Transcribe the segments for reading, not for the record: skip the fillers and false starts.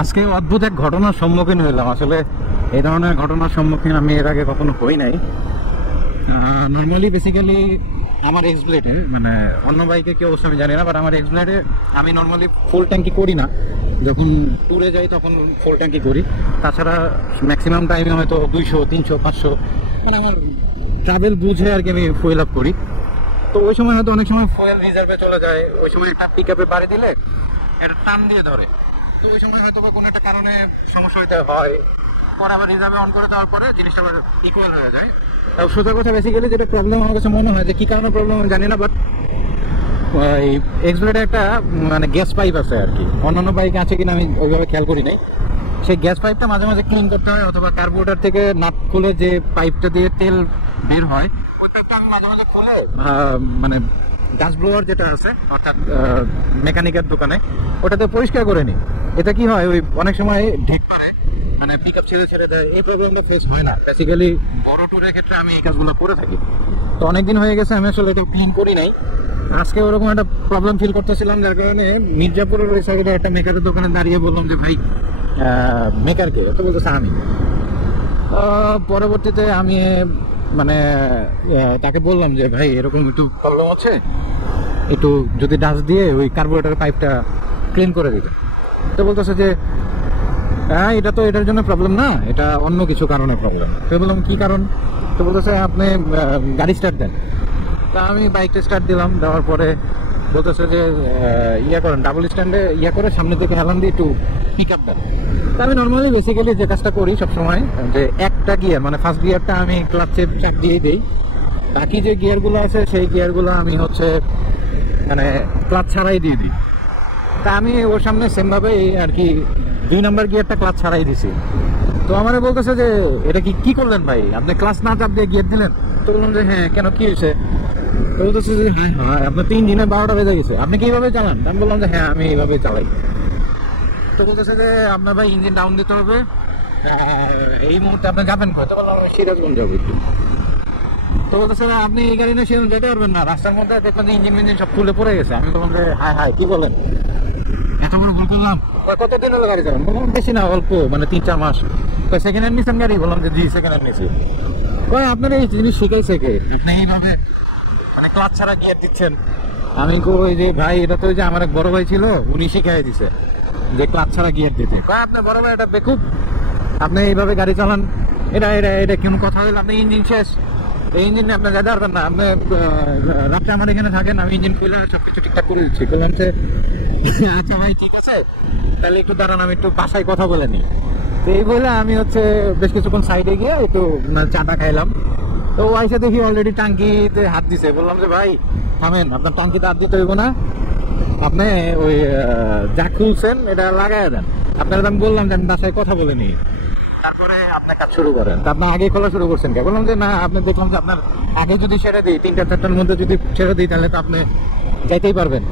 আজকে অদ্ভুত এক ঘটনার সম্মুখীন হইলাম। আসলে এই ধরনের ঘটনার সম্মুখীন আমি এর আগে কখনো হই নাই। নর্মালি বেসিক্যালি আমার এক্স ব্লেডে, মানে অন্য বাইকে কি অবশ্যই আমি জানি না, বাট আমার এক্স ব্লেডে আমি নর্মালি ফুল ট্যাঙ্কি করি না। যখন ট্যুরে যাই তখন ফুল ট্যাঙ্কি করি, তাছাড়া ম্যাক্সিমাম টাইমে হয়তো 200, 300, 500, মানে আমার ট্রাভেল বুঝে আর কি আমি ফুয়েল আপ করি। তো ওই সময় হয়তো অনেক সময় ফুয়েল রিজার্ভে চলে যায়, ওই সময় একটা পিক আপে বাড়ি দিলে এটা টান দিয়ে ধরে। তো ওই সময় হয়তো কোনো একটা কারণে সমস্যা হইতে হয়, পরে আবার রিজার্ভে অন করে দেওয়ার পরে জিনিসটা আবার ইকুয়াল হয়ে যায়। সোজা কথা বেসিক্যালি যেটা প্রবলেম আমার কাছে মনে হয়, যে কী কারণে প্রবলেম আমি জানি না, বাট এই এক্স ব্লেডে একটা মানে গ্যাস পাইপ আছে আর কি। অন্যান্য বাইকে আছে কিনা আমি ওইভাবে খেয়াল করি নাই। সেই গ্যাস পাইপটা মাঝে মাঝে ক্লিন করতে হয়, অথবা কার্বোরেটর থেকে নাট খুলে যে পাইপটা দিয়ে তেল বের হয় ওই পাইপটা আমি মাঝে মাঝে খুলে মানে গ্যাস ব্লোয়ার যেটা আছে অর্থাৎ মেকানিকের দোকানে ওটাতে পরিষ্কার করে নিই। এটা কি হয়, ওই অনেক সময় ঢেক পারে, মানে পিক আপ ছেড়ে দেয়। এই প্রবলেমটা ফেস হয় না বেসিক্যালি বড় ট্যুরের ক্ষেত্রে আমি এই কাজগুলো করে থাকি। তো অনেকদিন হয়ে গেছে আমি আসলে এটা ক্লিন করি নাই। আজকে ওরকম একটা প্রবলেম ফিল করতেছিলাম, যার কারণে মির্জাপুরের ওই সাইডে একটা মেকারের দোকানে দাঁড়িয়ে বললাম যে ভাই মেকারকে, তো বলতেছে আমি। পরবর্তীতে আমি মানে তাকে বললাম যে ভাই এরকম একটু প্রবলেম আছে, একটু যদি ডাস্ট দিয়ে ওই কার্বোরেটরের পাইপটা ক্লিন করে দিতে। তো বলতেছে যে হ্যাঁ এটা তো এটার জন্য প্রবলেম না, এটা অন্য কিছু কারণে প্রবলেম। তো বললাম কী কারণ? তো বলতেছে আপনি গাড়ি স্টার্ট দেন। তা আমি বাইকটা স্টার্ট দিলাম, দেওয়ার পরে বলতেছে যে ইয়া করেন, ডাবল স্ট্যান্ডে ইয়া করে সামনে থেকে হেলান দিয়ে একটু পিক আপ দেন। তা আমি নর্মালি বেসিক্যালি যে কাজটা করি সবসময়, যে একটা গিয়ার মানে ফার্স্ট গিয়ারটা আমি ক্লাচে চাপ দিয়েই দিই, বাকি যে গিয়ারগুলো আছে সেই গিয়ারগুলো আমি হচ্ছে মানে ক্লাচ ছাড়াই দিয়ে দিই। তা আমি ওর সামনে সেমভাবে আর কি 2 নম্বর গিয়ারটা ক্লাচ ছাড়াই দিছি। তো আমার বলতেছে যে এটা কি করলেন ভাই, আপনি ক্লাচ না চাপ দিয়ে গিয়ার দিলেন? তো বললাম যে হ্যাঁ কেন, কি হয়েছে? তো বলতেছে যে হ্যাঁ আপনার 3 দিনে 12টা বেজে গেছে, আপনি কি এইভাবে চালান? আমি বললাম যে হ্যাঁ আমি এইভাবে চালাই। তো বলতেছে যে আপনার ভাই ইঞ্জিন ডাউন দিতে হবে, এই মুহূর্তে আপনি যাবেন কোথায়? তো বললাম আমি সিরাজগঞ্জ যাবো একটু। তো বলতেছে আপনি এই গাড়ি নিয়ে সিরাজগঞ্জ যেতে পারবেন না, রাস্তার মধ্যে দেখবেন যে ইঞ্জিন সব খুলে পড়ে গেছে। আমি বললাম যে হায় কি বলেন, এত বড় ভুল করলাম। কতদিন হলো গাড়ি চালান? বললাম বেশি না, অল্প, মানে 3-4 মাস। সেকেন্ড হ্যান্ড নিয়েছেন গাড়ি? বললাম যে জি সেকেন্ড হ্যান্ড নিয়েছি। আপনার এই জিনিস শিখাইছে কে, আপনি এইভাবে মানে ক্লাচ ছাড়া গিয়ার দিচ্ছেন? আমি কই যে ভাই এটা তো যে আমার এক বড় ভাই ছিল, উনি শিখাই দিছে যে ক্লাচ ছাড়া গিয়ার দিতে। আপনার বড় ভাই এটা বেকুব, আপনি এইভাবে গাড়ি চালান, এটা কেমন কথা হইল? আপনি ইঞ্জিন শেষ, এই ইঞ্জিন আপনার যেতে পারবেন না, আপনি রাত্রে আমার এখানে থাকেন, আমি ইঞ্জিন খুলে সবকিছু ঠিকঠাক করে দিচ্ছি। বললাম যে আচ্ছা ভাই ঠিক আছে, তাহলে একটু দাঁড়ান আমি একটু বাসায় কথা বলে নিই। তো এই বলে আমি হচ্ছে বেশ কিছুক্ষণ সাইডে গিয়ে একটু চাটা খাইলাম। তো আইসা দেখি অলরেডি টাঙ্কিতে হাত দিছে। বললাম যে ভাই থামেন, আপনার টাঙ্কিতে হাত দিতে হইব না, আপনি ওই যা খুলছেন এটা লাগাই দেন। আপনার আমি বললাম যে আমি বাসায় কথা বলে নিই, তারপরে আপনার কাজ শুরু করেন। তা আপনার আগে খোলা শুরু করছেন কে? বললাম যে না, আপনি দেখলাম যে আপনার আগে যদি ছেড়ে দিই, 3-4টার মধ্যে যদি ছেড়ে দিই তাহলে তো আপনি যাইতেই পারবেন।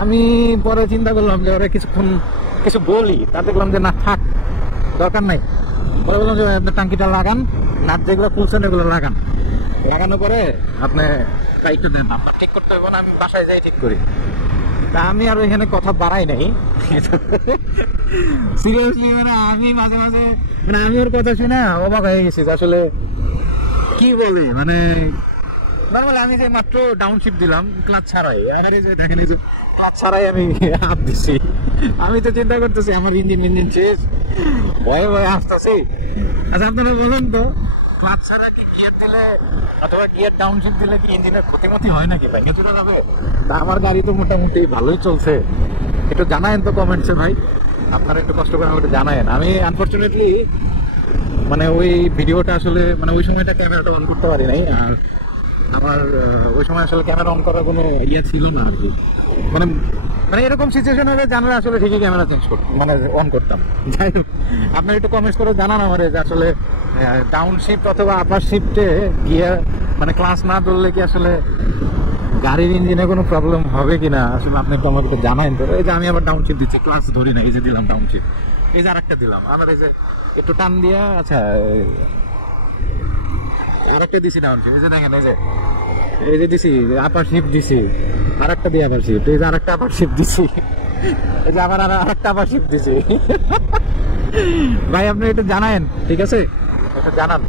আমি পরে চিন্তা করলাম যে ওরা কিছুক্ষণ কিছু বলি, তা দেখলাম যে না থাক, দরকার নাই। পরে বললাম যে আপনার টাঙ্কিটা লাগান, নাট যেগুলো খুলছেন এগুলো লাগান, লাগানোর পরে আপনি টাইটটা দেন, আপনার ঠিক করতে হবে না, আমি বাসায় যাই ঠিক করি। তা আমি আর এখানে কথা বাড়াই নাই সিরিয়াসলি। মানে আমি মাঝে মাঝে মানে আমি ওর কথা শুনে অবাক হয়ে গেছি আসলে কি বলে। মানে নর্মালি আমি যে মাত্র ডাউনশিপ দিলাম ক্লাচ ছাড়াই, আর এই যে দেখেন এই যে ক্লাচ ছাড়াই আমি হাত দিচ্ছি। আমি তো চিন্তা করতেছি আমার ইঞ্জিন শেষ, ভয়ে আসতেছি। আচ্ছা আপনারা বলুন তো, ক্লাচ ছাড়া কি গিয়ার দিলে অথবা গিয়ার ডাউনশিপ দিলে কি ইঞ্জিনের ক্ষতিমতি হয় নাকি ভাই? নেচুরাল হবে? তা আমার গাড়ি তো মোটামুটি ভালোই চলছে। একটু জানায়েন তো কমেন্টসে ভাই, আপনারা একটু কষ্ট করে আমাকে জানায়েন। আমি আনফর্চুনেটলি মানে ওই ভিডিওটা আসলে মানে ওই সময়টা ক্যামেরাটা অন করতে পারি নাই, আর আমার ওই সময় আসলে ক্যামেরা অন করার কোনো ইয়ে ছিল না আর কি। মানে মানে এরকম সিচুয়েশন হলে জানলে আসলে ঠিকই ক্যামেরা চেঞ্জ করতাম, মানে অন করতাম। যাই হোক, আপনারা একটু কমেন্টস করে জানান আমারে যে আসলে ডাউন শিফট অথবা আপার শিফটে গিয়ে মানে ক্লাস না ধরলে কি আসলে গাড়ির ইঞ্জিনে কোনো প্রবলেম হবে কিনা, আসলে আপনি একটু আমাকে জানাইন তো। এই যে আমি আবার ডাউন শিফট দিচ্ছি, ক্লাস ধরি না, এই যে দিলাম ডাউন শিফট, এই যে আরেকটা দিলাম, আমার এই যে একটু টান দিয়া, আচ্ছা আরেকটা দিছি ডাউন শিফট, এই যে দেখেন এই যে দিছি আপার শিফট দিছি, আরেকটা দিয়ে আপার শিফট, এই যে আরেকটা আপার শিফট দিছি। এই যে আবার আরেকটা আবার শিফট দিছি। ভাই আপনি এটা জানায়েন, ঠিক আছে, এটা জানান।